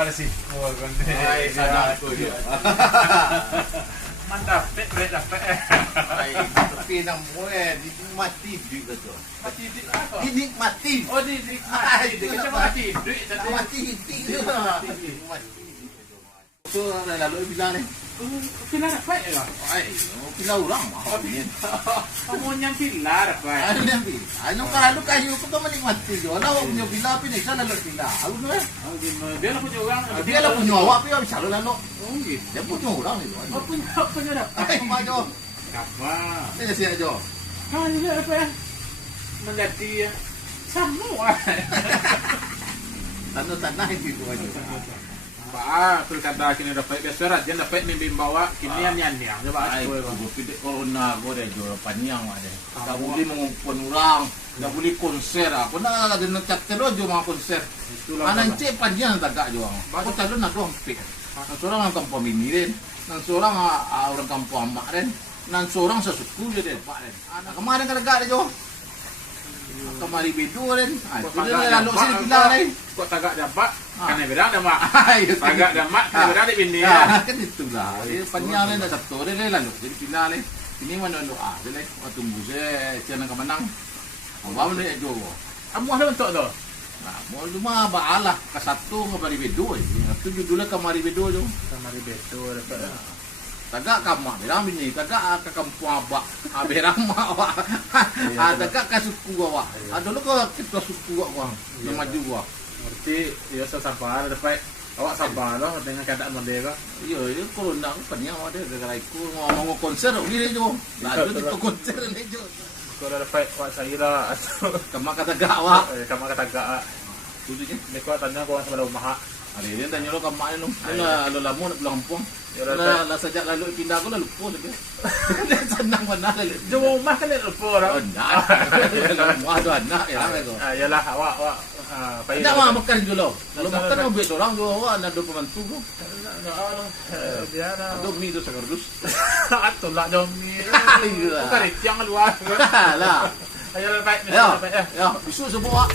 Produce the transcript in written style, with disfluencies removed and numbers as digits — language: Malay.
Resiko konti. Ay, sana aku dia. Mantap, dapat. Ay, tapi nang moe dinikmati duit tu. Mati dik apa? Dinikmati. Oh, dik mati. Dik macam mati. Duit tadi. Mati itu. Tu lalu bilang ni. Pila dapat ya? Ay, pila orang mah ni. Kamu yang pila dapat. Ano yang pila? Ano kalau kayu ko menikmati jo. Ano punya pila pinay sana lalu pila. Aku tu Oh, dia lah punya orang. dia lah punya awak pi bisa lalu. Oh, gitu. Dia punya orang ni. Oh, punya dapat. Ay, majo. Apa? Ni siapa jo? Kamu ni dapat. Menjadi semua. Tanah itu aja. Terus kata kini dapat biasa raja dapat mimpi bawa kini yang coba Ay, aku. pide corona ko de jo panyang ade. Tak boleh mengumpul orang, tak boleh konser. Aku nak ada nak chat terus jo mga konser. Anan cek panjang tagak jo. Aku talo na doang pik. Nang seorang ang kampung mini rin. Nang seorang orang kampung amak rin. Nang seorang sa suku je pak rin. Anak kemarin kagak de jo. Kemari bedu rin. Ay, sudah lalu sini pila rin. Kok tagak dapat? Karena beda ada mak. Tagak Tagak dapat, karena beda ada bini. kan itulah. Panjang rin na satu rin lalu. Jadi pila rin. Ini mana doa je rin. Tunggu je siapa nak menang. Awam ni jo. Kamu ada untuk tu? Nah, mau cuma baalah ke satu ke mari bedo. Itu judulnya ke mari bedo jo. Kamari betul dapat. Tagak kamak berang bini, tagak ke kampung abak. Berang mak awak. Tagak ke suku awak. Dulu kau kita suku awak yang maju awak. Berarti dia sabar dapat awak sabar lah dengan keadaan merdeka. Iya, kalau nak penyang awak dia gara-gara ikut ngomong konser ni jo. Lalu itu konser ni jo. Kalau dapat awak saya lah atau Kamak kata gak awak. kamu kata gak. Tujuh je. Ni kau tanya kau sama rumah. Hari ini tanya lo kamak ni lo. Lalu lama nak pulang kampung. Lah sejak lalu pindah aku lalu lupa lagi. Senang mana lagi. Jauh rumah kan ada lupa orang. Oh, nak. Rumah tu anak ya lah tu. Yalah awak payah. Tak mah makan dulu. Kalau makan ambil orang tu awak nak ada pembantu tu. Dia dah. Ada mi tu sekardus. Atul lah dong ni. Lah. Bukan yang luar. Lah. Ayolah baik. Ya. Ya, bisu semua.